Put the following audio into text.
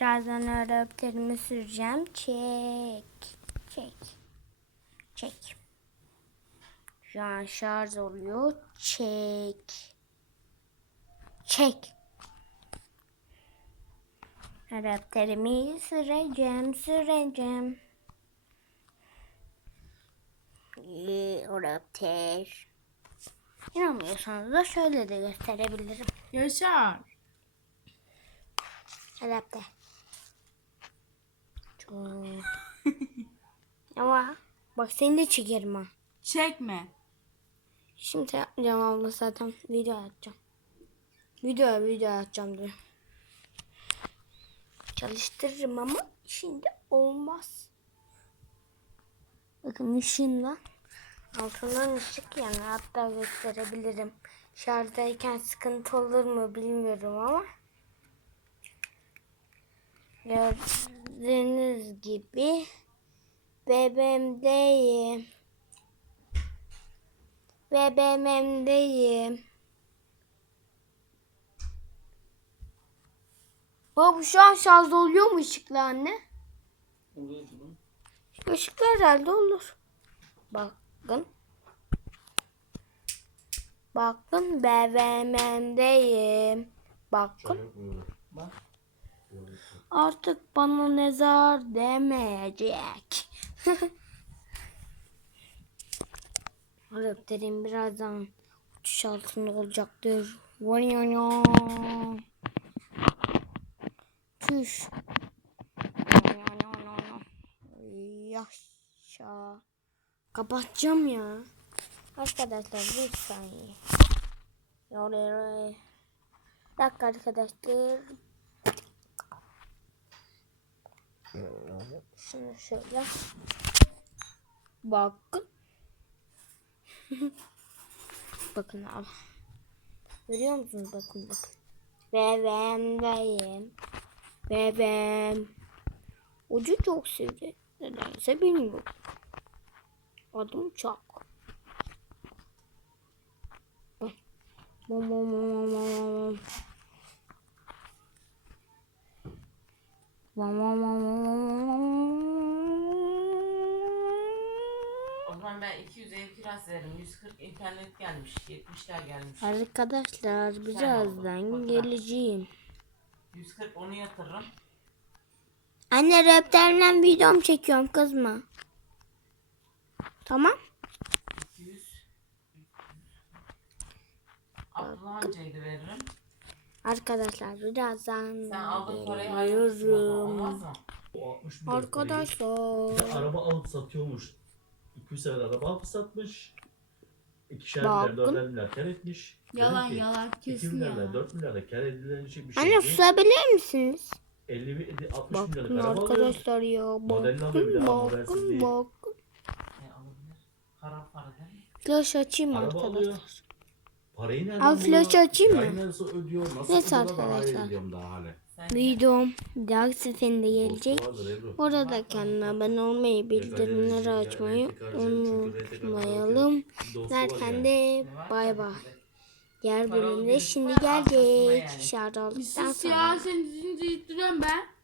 Birazdan öğretmenimi süreceğim. Çek. Çek. Çek. Şu an şarj oluyor. Çek. Çek. Öğretmenimi süreceğim. Süreceğim. İyi öğretmen. İnanmıyorsanız da şöyle de gösterebilirim. Yaşar. Adapte. Ama bak seni de çekerim ha. Çekme. Şimdi yapmayacağım abla zaten video atacağım. Video video atacağım diyor. Çalıştırırım ama şimdi olmaz. Bakın ışığımla altından ışık yani hatta gösterebilirim. Şarjdayken sıkıntı olur mu bilmiyorum ama gördüğünüz gibi bebeğimdeyim. Bebeğimdeyim. Baba bu şu an şarj oluyor mu ışıklı anne? Işıklı herhalde olur. Bakın. Bakın bebeğimdeyim. Bakın. Artık bana nezar demeyecek. Öğretmenim birazdan uçuş altında olacaktır. Tüş. Vanyanyan. Yaşa. Kapatacağım ya. Arkadaşlar bir. Yorey. Bir dakika arkadaşlar. Şunu şöyle. Bakın. bakın abi. Görüyor musunuz? Bakın bakın. Bebeğimdeyim. Bebeğim. Ucu çok sivri. Nedense bilmiyorum. Adım Çak. Bam bam bam bam bam. Bam bam bam zaman ben 200 ev kirası veririm. 140 internet gelmiş. 70'ler gelmiş. Arkadaşlar birazdan geleceğim. 140 onu yatırırım. Anne repterden videom çekiyorum kızma. Tamam. 200. Abdullah amcayı da veririm. Arkadaşlar birazdan Sen aldığın parayı geliyorum. Olmaz mı? O 60 bin lira parayı Arkadaşlar. araba alıp satıyormuş. 200 sefer araba alıp satmış. İkişer Bakın. milyar, dörder milyar kar etmiş. Yalan Dedim ki, yalan 2 kesin milyarla, yalan. 4 milyarla kar edilecek bir şey Anne değil. susabilir misiniz? 50 bin, 60 bin Bakın araba alıyor. arkadaşlar ya. Modelini alıyor bir Bakın modelsiz bakın değil. bakın. Ne alabilir? Harap para değil mi? Flash açayım Araba arkadaşlar. alıyor. Parayı nereden Abi flash buluyor? açayım mı? Kirayı nasıl ödüyor? Nasıl Neyse da arkadaşlar. daha hala. Videom dahaki seferinde gelecek. Orada kendime abone olmayı, bildirimleri açmayı unutmayalım. Derken de bay bay. Diğer bölümde şimdi geldik. Şarj aldıktan sonra. duruyorum ben.